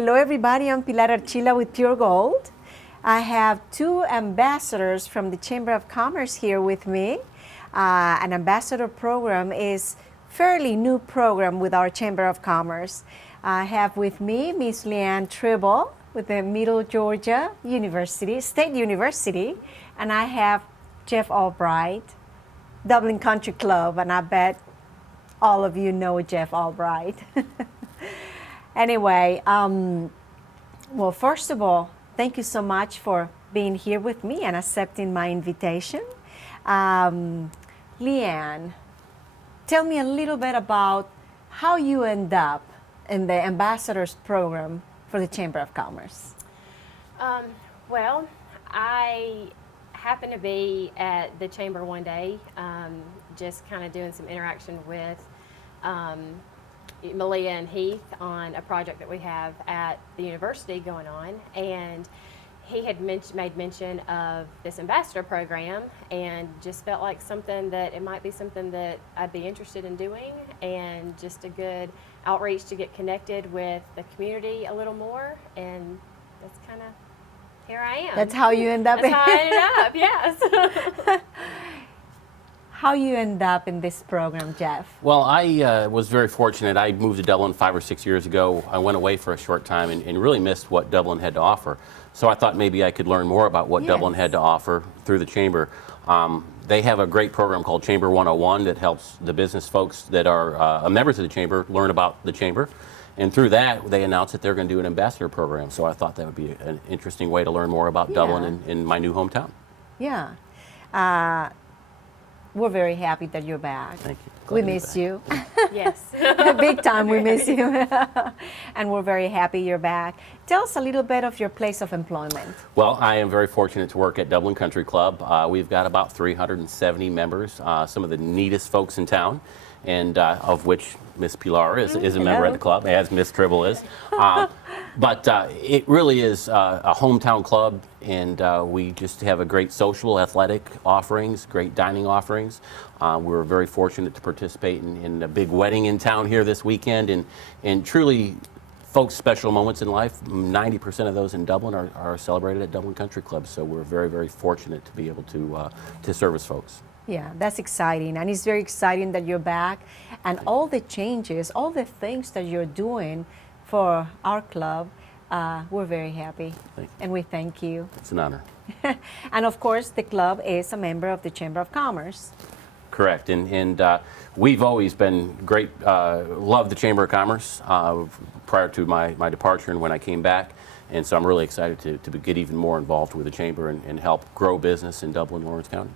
Hello everybody, I'm Pilar Archila with Pure Gold. I have two ambassadors from the Chamber of Commerce here with me. An ambassador program is fairly new program with our Chamber of Commerce. I have with me Miss Leigh-Ann Tribble with the Middle Georgia State University, and I have Jeff Allbright, Dublin Country Club, and I bet all of you know Jeff Allbright. Anyway, well, first of all, thank you so much for being here with me and accepting my invitation. Leigh-Ann, tell me a little bit about how you end up in the Ambassadors Program for the Chamber of Commerce. Well, I happened to be at the Chamber one day, just kind of doing some interaction with Malia and Heath on a project that we have at the university going on, and he had made mention of this ambassador program and just felt like it might be something that I'd be interested in doing, and just a good outreach to get connected with the community a little more, and that's kind of here I am. That's how you end up. That's how I ended up, yes. How you end up in this program, Jeff? Well, I was very fortunate. I moved to Dublin 5 or 6 years ago. I went away for a short time and really missed what Dublin had to offer. So I thought maybe I could learn more about what Dublin had to offer through the Chamber. They have a great program called Chamber 101 that helps the business folks that are members of the Chamber learn about the Chamber. And through that, they announced that they're going to do an ambassador program. So I thought that would be an interesting way to learn more about Dublin in my new hometown. Yeah. We're very happy that you're back. Thank you. We miss you. Yes. Big time, we miss you. And we're very happy you're back. Tell us a little bit of your place of employment. Well, I am very fortunate to work at Dublin Country Club. We've got about 370 members, some of the neatest folks in town, and of which Miss Pilar is a member at the club, as Miss Tribble is. But it really is a hometown club, and we just have a great social, athletic offerings, great dining offerings. We're very fortunate to participate in a big wedding in town here this weekend, and truly, folks' special moments in life, 90% of those in Dublin are celebrated at Dublin Country Club, so we're very, very fortunate to be able to service folks. Yeah, that's exciting, and it's very exciting that you're back, and all the changes, all the things that you're doing for our club, we're very happy, and we thank you. It's an honor. And of course, the club is a member of the Chamber of Commerce. Correct, and we've always been great, loved the Chamber of Commerce prior to my departure and when I came back, and so I'm really excited to get even more involved with the Chamber and help grow business in Dublin, Lawrence County.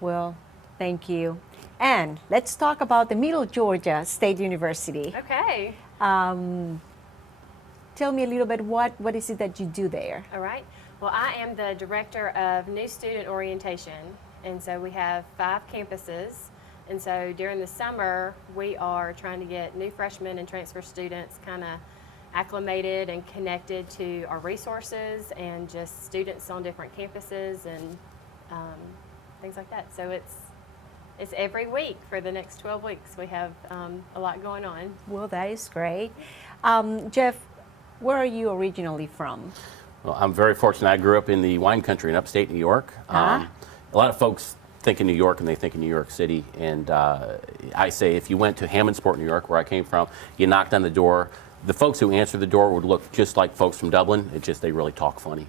Well, thank you. And let's talk about the Middle Georgia State University. Okay. Tell me a little bit, what is it that you do there? All right. Well, I am the Director of New Student Orientation, and so we have 5 campuses, and so during the summer we are trying to get new freshmen and transfer students kind of acclimated and connected to our resources and just students on different campuses and things like that. So it's every week for the next 12 weeks. We have a lot going on. Well, that is great. Jeff, where are you originally from? Well, I'm very fortunate. I grew up in the wine country in upstate New York. A lot of folks think of New York and they think of New York City, and I say if you went to Hammondsport, New York, where I came from, you knocked on the door, the folks who answered the door would look just like folks from Dublin. It's just they really talk funny.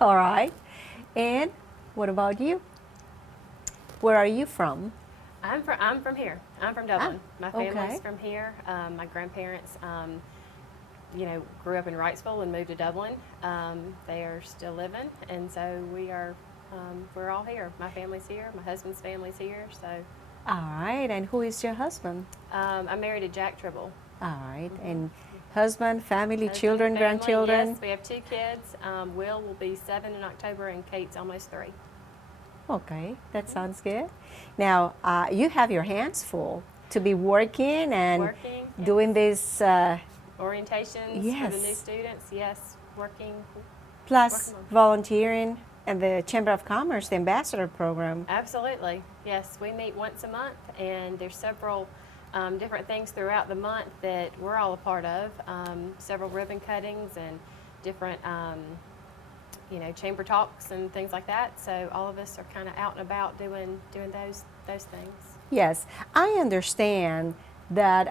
All right. And what about you? Where are you from? I'm from here. I'm from Dublin. My family's from here. My grandparents, grew up in Wrightsville and moved to Dublin. They are still living, and so we're all here. My family's here. My husband's family's here. So. All right. And who is your husband? I'm married to Jack Tribble. All right. And husband, family, children, family, grandchildren? Yes, we have 2 kids. Will be 7 in October, and Kate's almost 3. Okay, that sounds good. Now, you have your hands full to be working and doing this orientations for the new students. Yes, working. Plus volunteering and the Chamber of Commerce, the Ambassador Program. Absolutely. Yes, we meet once a month, and there's several different things throughout the month that we're all a part of. Several ribbon cuttings and different, chamber talks and things like that. So all of us are kind of out and about doing those things. Yes, I understand that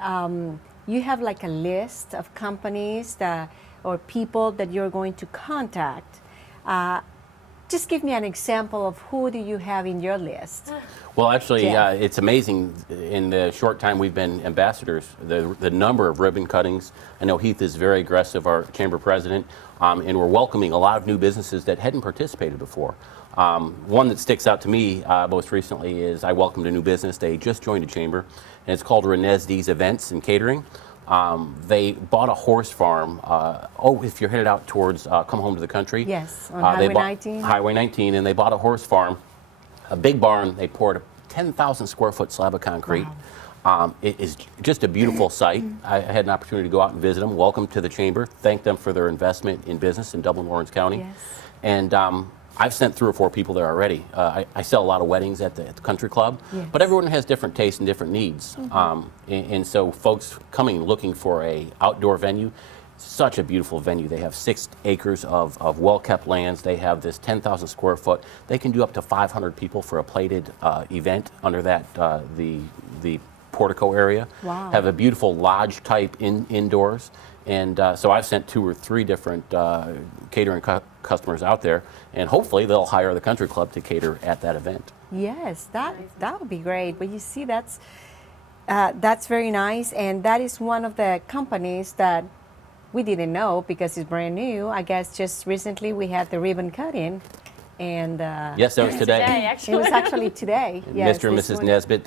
you have like a list of companies or people that you're going to contact. Just give me an example of who do you have in your list? Well, actually, Yeah. it's amazing in the short time we've been ambassadors, the number of ribbon cuttings. I know Heath is very aggressive, our chamber president, and we're welcoming a lot of new businesses that hadn't participated before. One that sticks out to me most recently is I welcomed a new business. They just joined a chamber, and it's called Renesdee's Events and Catering. They bought a horse farm. If you're headed out towards Come Home to the Country. Yes, on Highway 19. Highway 19, and they bought a horse farm, a big barn. They poured a 10,000 square foot slab of concrete. Wow. It is just a beautiful site. I had an opportunity to go out and visit them. Welcome to the chamber. Thank them for their investment in business in Dublin, Lawrence County. Yes. And I've sent 3 or 4 people there already. I sell a lot of weddings at the country club, Yes. but everyone has different tastes and different needs. And so folks coming looking for a outdoor venue, such a beautiful venue. They have 6 acres of well-kept lands. They have this 10,000 square foot. They can do up to 500 people for a plated event under that, the portico area. Wow. Have a beautiful lodge type indoors. And so I've sent 2 or 3 different catering customers out there, and hopefully they'll hire the country club to cater at that event. Yes, that would be great. But you see, that's very nice, and that is one of the companies that we didn't know because it's brand new. I guess just recently we had the ribbon cutting, and Yes, that was today. Actually. it was actually today. Yes, Mr. and this Mrs. one. Nesbitt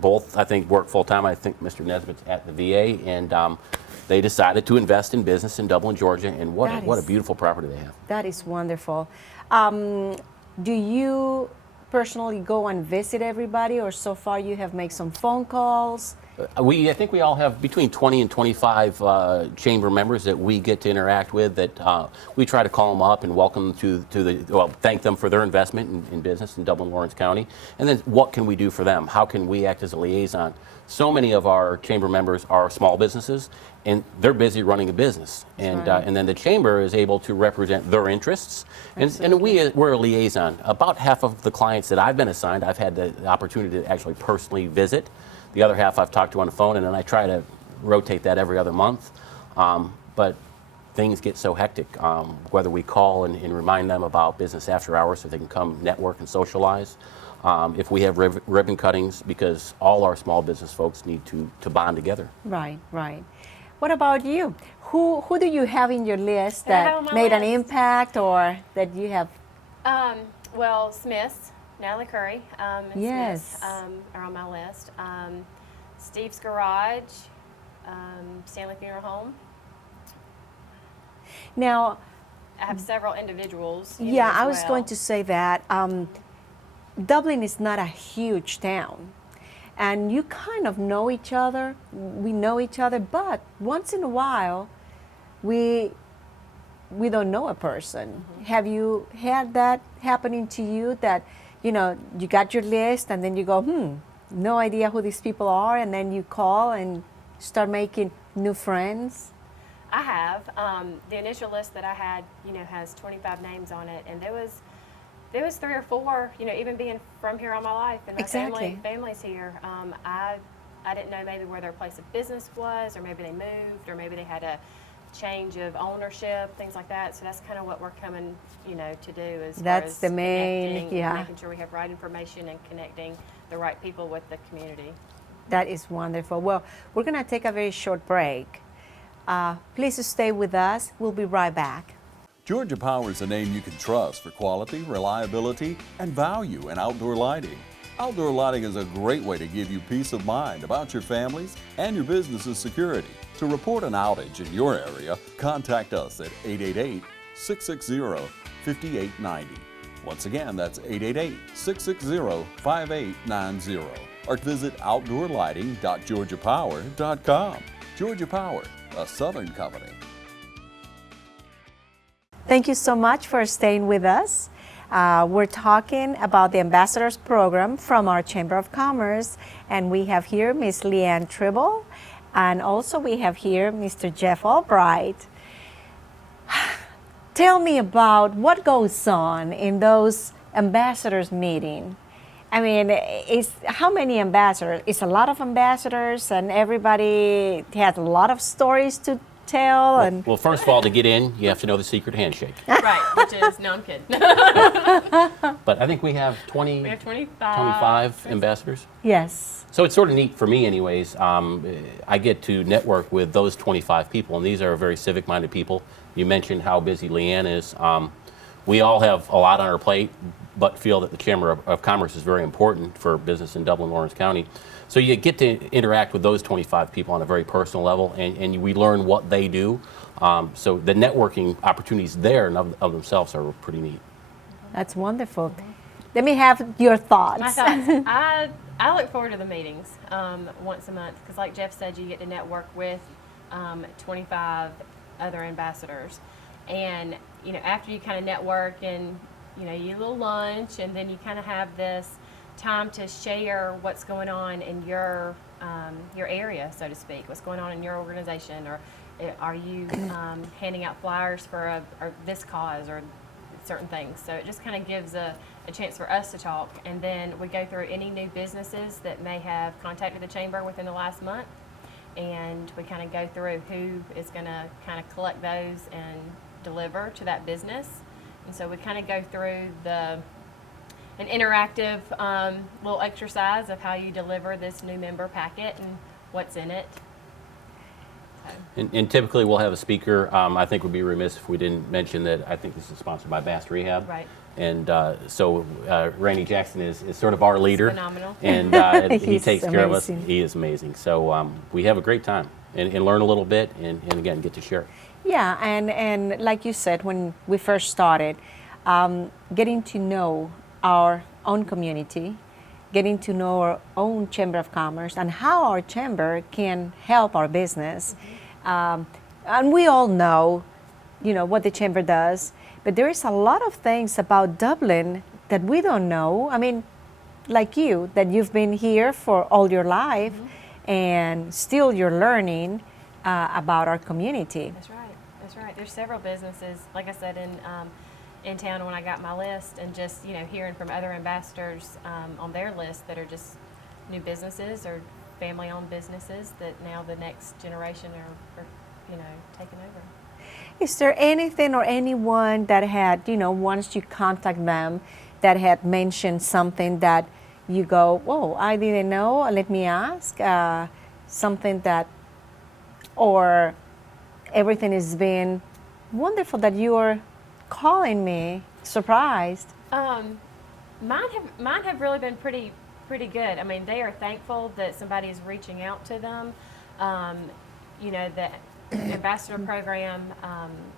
both, I think, work full-time. I think Mr. Nesbitt's at the VA, and they decided to invest in business in Dublin, Georgia, and what a beautiful property they have. That is wonderful. Do you personally go and visit everybody, or so far you have made some phone calls? I think we all have between 20 and 25 chamber members that we get to interact with, that we try to call them up and welcome them thank them for their investment in business in Dublin, Lawrence County. And then what can we do for them? How can we act as a liaison? So many of our chamber members are small businesses, and they're busy running a business. And, right. and then the chamber is able to represent their interests. And we're a liaison. About half of the clients that I've been assigned, I've had the opportunity to actually personally visit. The other half I've talked to on the phone, and then I try to rotate that every other month. But things get so hectic, whether we call and remind them about business after hours so they can come network and socialize. If we have ribbon cuttings, because all our small business folks need to bond together. Right, right. What about you? Who do you have in your list Who I have that on my made an list? impact, or that you have? Well, Smith's, Natalie Curry, and Yes. Smith's are on my list. Steve's Garage, Stanley Funeral Home. Now, I have several individuals. yeah, as I was well. going to say that Dublin is not a huge town, and you kind of know each other. We know each other, but once in a while, we don't know a person. Mm-hmm. Have you had that happening to you, that you got your list and then you go, no idea who these people are, and then you call and start making new friends? I have. The initial list that I had, has 25 names on it, and there was 3 or 4, even being from here all my life, and my Exactly. family's here. I didn't know maybe where their place of business was, or maybe they moved, or maybe they had a change of ownership, things like that. So that's kind of what we're coming, to do as That's far as the main, connecting, yeah. making sure we have right information and connecting the right people with the community. That is wonderful. Well, we're going to take a very short break. Please stay with us. We'll be right back. Georgia Power is a name you can trust for quality, reliability, and value in outdoor lighting. Outdoor lighting is a great way to give you peace of mind about your family's and your business's security. To report an outage in your area, contact us at 888-660-5890. Once again, that's 888-660-5890. Or visit outdoorlighting.georgiapower.com. Georgia Power, a Southern company. Thank you so much for staying with us. We're talking about the Ambassadors Program from our Chamber of Commerce, and we have here Miss Leigh-Ann Tribble, and also we have here Mr. Jeff Allbright. Tell me about what goes on in those ambassadors meeting. I mean, how many ambassadors? It's a lot of ambassadors, and everybody has a lot of stories to tell. Well, first of all, to get in, you have to know the secret handshake. Right, which is, no, I'm kidding. But I think we have 20, We have 25 ambassadors. Yes. So it's sort of neat for me anyways. I get to network with those 25 people, and these are very civic-minded people. You mentioned how busy Leigh-Ann is. We all have a lot on our plate, but feel that the Chamber of Commerce is very important for business in Dublin, Lawrence County. So you get to interact with those 25 people on a very personal level, and we learn what they do. So the networking opportunities there and of themselves are pretty neat. That's wonderful. Let me have your thoughts. My thoughts. I look forward to the meetings once a month because, like Jeff said, you get to network with 25 other ambassadors, and you know, after you kind of network and you know, you eat a little lunch, and then you kind of have this time to share what's going on in your area, so to speak. What's going on in your organization, or are you handing out flyers for this cause or certain things? So it just kind of gives a chance for us to talk, and then we go through any new businesses that may have contacted the chamber within the last month, and we kind of go through who is going to kind of collect those and deliver to that business. And so we kind of go through an interactive little exercise of how you deliver this new member packet and what's in it. And typically we'll have a speaker. I think we'd be remiss if we didn't mention that I think this is sponsored by Bass Rehab. Right. And so Randy Jackson is sort of our leader. Phenomenal. And he He's takes care of us. amazing. He is amazing. So we have a great time and learn a little bit and again, get to share it. Yeah, and like you said, when we first started, getting to know our own community, getting to know our own Chamber of Commerce and how our chamber can help our business. And we all know, you know, what the chamber does, but there is a lot of things about Dublin that we don't know. I mean, like you, that you've been here for all your life, and still you're learning about our community. That's right. That's right. There's several businesses, like I said, in town when I got my list, and just, you know, hearing from other ambassadors on their list that are just new businesses or family-owned businesses that now the next generation are you know, taking over. Is there anything or anyone that had, you know, once you contact them, that had mentioned something that you go, whoa, I didn't know, let me ask, something that, or everything has been wonderful that you are calling me, surprised? Mine have really been pretty good. I mean, they are thankful that somebody is reaching out to them. You know, the ambassador program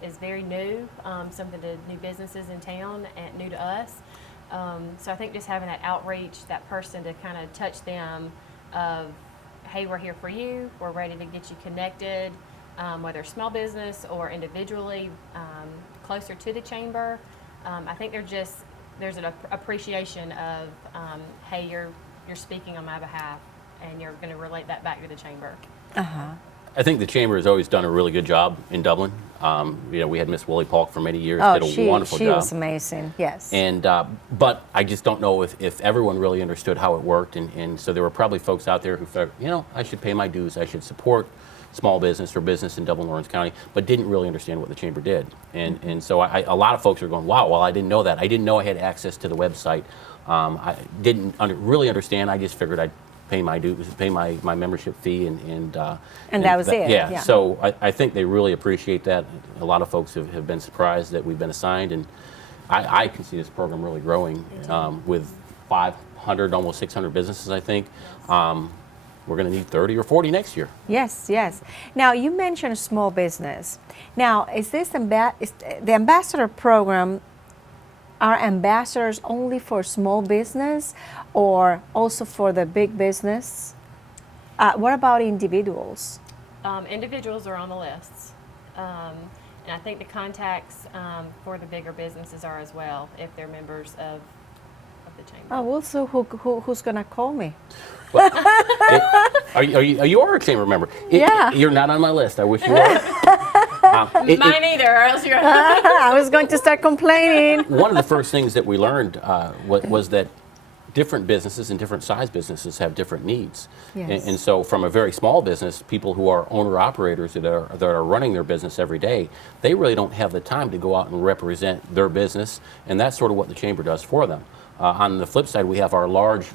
is very new, something to new businesses in town and new to us. So I think just having that outreach, that person to kind of touch them of, hey, we're here for you, we're ready to get you connected, whether small business or individually, closer to the chamber. I think there's an appreciation of, hey, you're speaking on my behalf, and you're going to relate that back to the chamber. I think the chamber has always done a really good job in Dublin. You know, we had Miss Willie Polk for many years, did a wonderful job. She was amazing, yes. And but I just don't know if everyone really understood how it worked, and so there were probably folks out there who felt, you know, I should pay my dues, I should support small business or business in Dublin, Lawrence County, but didn't really understand what the chamber did. And so a lot of folks are going, wow, well, I didn't know that. I didn't know I had access to the website. I didn't really understand. I just figured I'd pay my dues, pay my membership fee, and that was it. Yeah. So I think they really appreciate that. A lot of folks have been surprised that we've been assigned, and I can see this program really growing with 500, almost 600 businesses, I think. We're going to need 30 or 40 next year. Yes, yes. Now, you mentioned small business. Now, is this is the ambassador program, are ambassadors only for small business or also for the big business? What about individuals? Individuals are on the lists. And I think the contacts for the bigger businesses are as well, if they're members of the chamber. Oh, well, so who's going to call me? Well, are you a chamber member? Yeah. You're not on my list. I wish you were. Mine either, or else you're. I was going to start complaining. One of the first things that we learned was that different businesses and different size businesses have different needs. Yes. And so from a very small business, people who are owner-operators that are running their business every day, they really don't have the time to go out and represent their business, and that's sort of what the chamber does for them. On the flip side, we have our large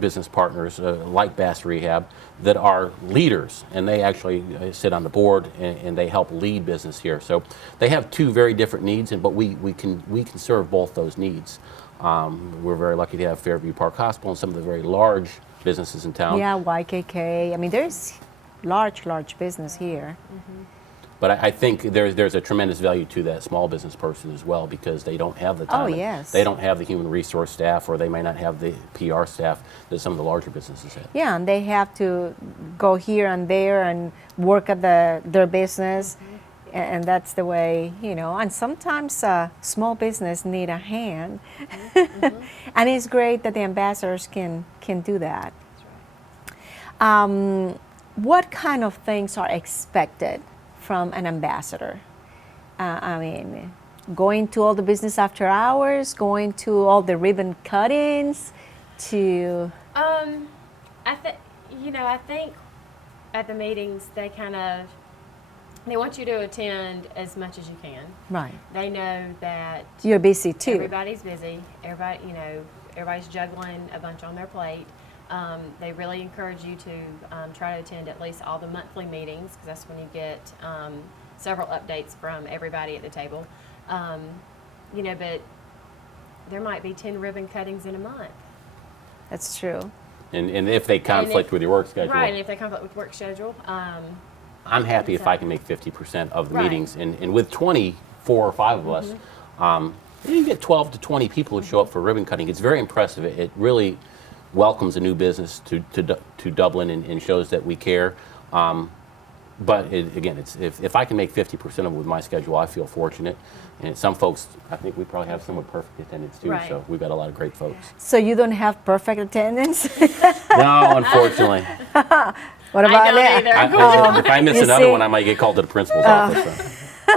business partners like Bass Rehab that are leaders, and they actually sit on the board and they help lead business here. So they have two very different needs, but we can serve both those needs. We're very lucky to have Fairview Park Hospital and some of the very large businesses in town. Yeah, YKK. I mean, there's large business here. Mm-hmm. But I think there's a tremendous value to that small business person as well, because they don't have the time. Oh, yes. They don't have the human resource staff, or they may not have the PR staff that some of the larger businesses have. Yeah, and they have to go here and there and work at their business. Mm-hmm. And that's the way, and sometimes small business need a hand. Mm-hmm. And it's great that the ambassadors can do that. That's right. What kind of things are expected from an ambassador? I mean, going to all the business after hours, going to all the ribbon cuttings, to... I think at the meetings they want you to attend as much as you can. Right. They know that You're busy too. everybody's busy. Everybody's juggling a bunch on their plate. They really encourage you to try to attend at least all the monthly meetings, because that's when you get several updates from everybody at the table. But there might be 10 ribbon cuttings in a month. That's true. And if they conflict with your work schedule, Right, and if they conflict with work schedule. I'm happy if I can make 50% of the Right. meetings. And with 24 or 5 of us, you get 12 to 20 people who show up for ribbon cutting. It's very impressive. It really welcomes a new business to Dublin and shows that we care. But again, if I can make 50% of it with my schedule, I feel fortunate. And some folks, I think we probably have some with perfect attendance too. Right. So we've got a lot of great folks. So you don't have perfect attendance? No, unfortunately. What I about don't that? either. If I miss You another see? one, I might get called to the principal's office. So.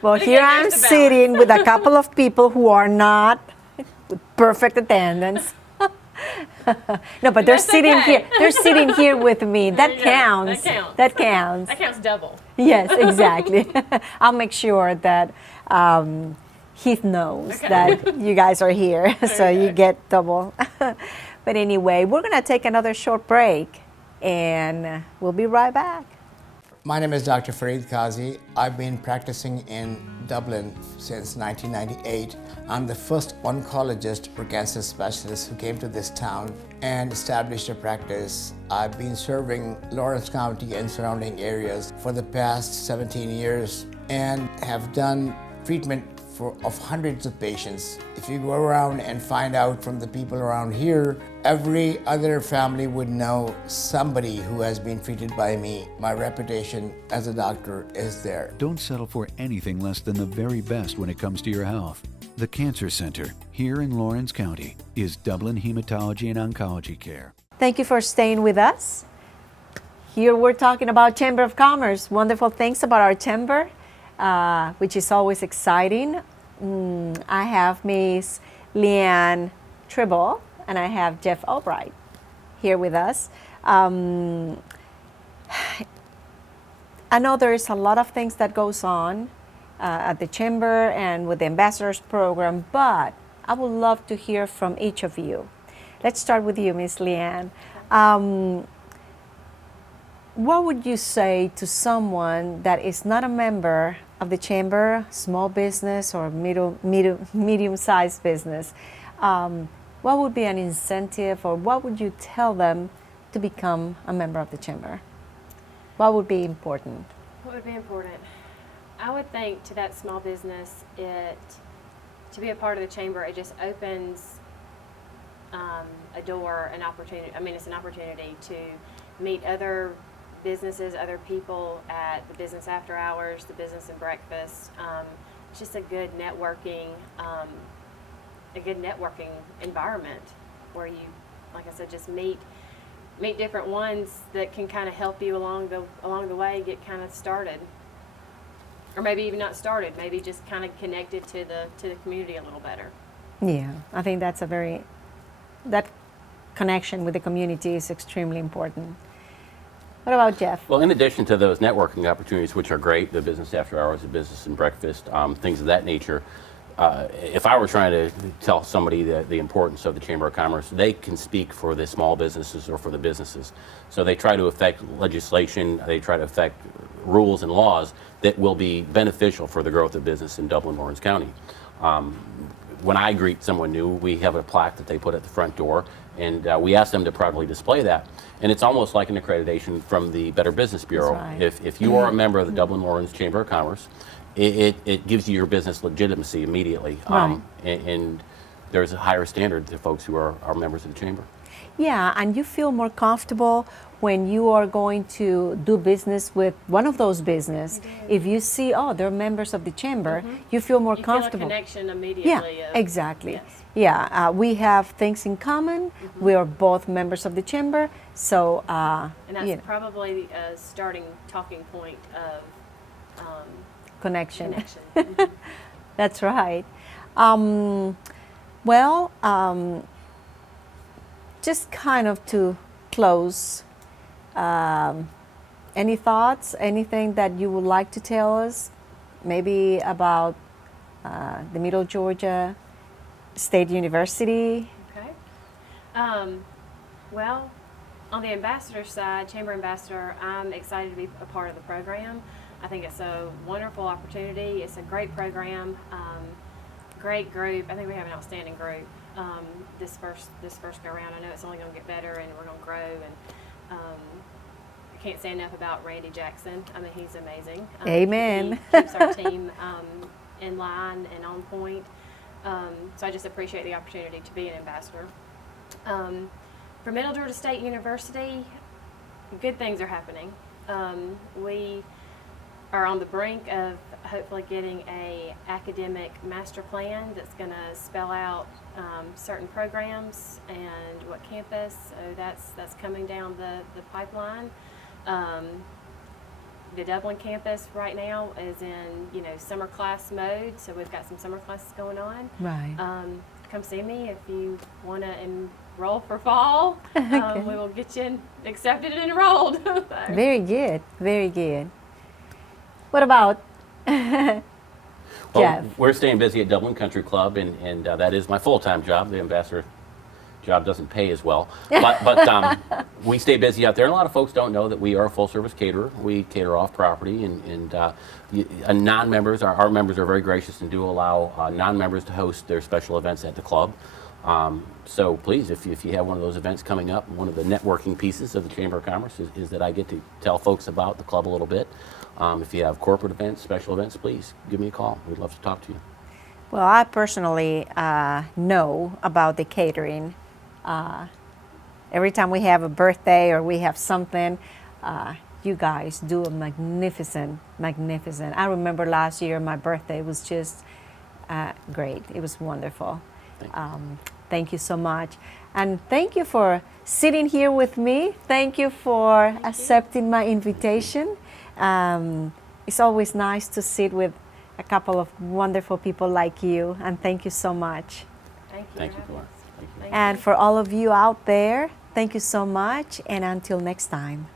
Well, But here again, I'm there's the sitting with a couple of people who are not with perfect attendance. No, but they're That's sitting okay. here. They're sitting here with me. There That you go. counts. That counts. That counts. That counts double. Yes, exactly. I'll make sure that Heath knows Okay. that you guys are here, so you Okay. get double. But anyway, we're going to take another short break, and we'll be right back. My name is Dr. Fareed Qazi. I've been practicing in Dublin since 1998. I'm the first oncologist or cancer specialist who came to this town and established a practice. I've been serving Lawrence County and surrounding areas for the past 17 years and have done treatment of hundreds of patients. If you go around and find out from the people around here, every other family would know somebody who has been treated by me. My reputation as a doctor is there. Don't settle for anything less than the very best when it comes to your health. The Cancer Center, here in Lawrence County, is Dublin Hematology and Oncology Care. Thank you for staying with us. Here we're talking about Chamber of Commerce. Wonderful things about our chamber, which is always exciting. I have Miss Leigh-Ann Tribble and I have Jeff Allbright here with us. I know there is a lot of things that goes on at the chamber and with the ambassadors program, but I would love to hear from each of you. Let's start with you, Miss Leigh-Ann. What would you say to someone that is not a member of the chamber, small business or medium-sized business? What would be an incentive, or what would you tell them to become a member of the chamber? What would be important? What would be important? I would think to that small business, to be a part of the chamber, it just opens a door, an opportunity. I mean, it's an opportunity to meet other businesses, other people at the business after hours, the business and breakfast. It's just a good networking environment where you, like I said, just meet different ones that can kind of help you along the way get kind of started, or maybe even not started, maybe just kind of connected to the community a little better. Yeah, I think that connection with the community is extremely important. What about Jeff? Well, in addition to those networking opportunities, which are great, the business after hours, the business and breakfast, things of that nature, if I were trying to tell somebody the importance of the Chamber of Commerce, they can speak for the small businesses or for the businesses. So they try to affect legislation, they try to affect rules and laws that will be beneficial for the growth of business in Dublin, Lawrence County. When I greet someone new, we have a plaque that they put at the front door, and we ask them to proudly display that. And it's almost like an accreditation from the Better Business Bureau. Right. If you are a member of the Dublin, Lawrence Chamber of Commerce, it gives you your business legitimacy immediately. Right. And there's a higher standard to folks who are members of the Chamber. Yeah, and you feel more comfortable when you are going to do business with one of those businesses. If you see, oh, they're members of the chamber, you feel more comfortable. You feel a connection immediately. Yeah, exactly. Yes. Yeah, we have things in common. We are both members of the chamber, so And that's you know, probably a starting talking point of connection. connection. That's right. Just kind of to close, any thoughts, anything that you would like to tell us, maybe about the Middle Georgia State University? Okay. Well, on the ambassador side, Chamber Ambassador, I'm excited to be a part of the program. I think it's a wonderful opportunity. It's a great program, great group. I think we have an outstanding group this first go around. I know it's only going to get better, and we're going to grow. And I can't say enough about Randy Jackson. I mean, he's amazing. Amen. He keeps our team in line and on point. So I just appreciate the opportunity to be an ambassador. For Middle Georgia State University, good things are happening. We are on the brink of hopefully getting a academic master plan that's going to spell out certain programs and what campus. So that's coming down the pipeline. The Dublin campus right now is in summer class mode, so we've got some summer classes going on. Right. Come see me if you want to enroll for fall. Okay. We will get you accepted and enrolled. Very good. Very good. What about Jeff? Well, we're staying busy at Dublin Country Club, and that is my full-time job. The ambassador job doesn't pay as well, but we stay busy out there. And a lot of folks don't know that we are a full-service caterer. We cater off property, and non-members, our members are very gracious and do allow non-members to host their special events at the club. So please, if you have one of those events coming up, one of the networking pieces of the Chamber of Commerce is that I get to tell folks about the club a little bit. If you have corporate events, special events, please give me a call. We'd love to talk to you. Well, I personally know about the catering. Every time we have a birthday or we have something, you guys do a magnificent. I remember last year my birthday was just great. It was wonderful. Thank you so much. And thank you for sitting here with me. Thank you for accepting my invitation. It's always nice to sit with a couple of wonderful people like you, and thank you so much. Thank you. Thank you, for having Pilar. us. Thank you. Thank And you. for all of you out there, thank you so much, and until next time.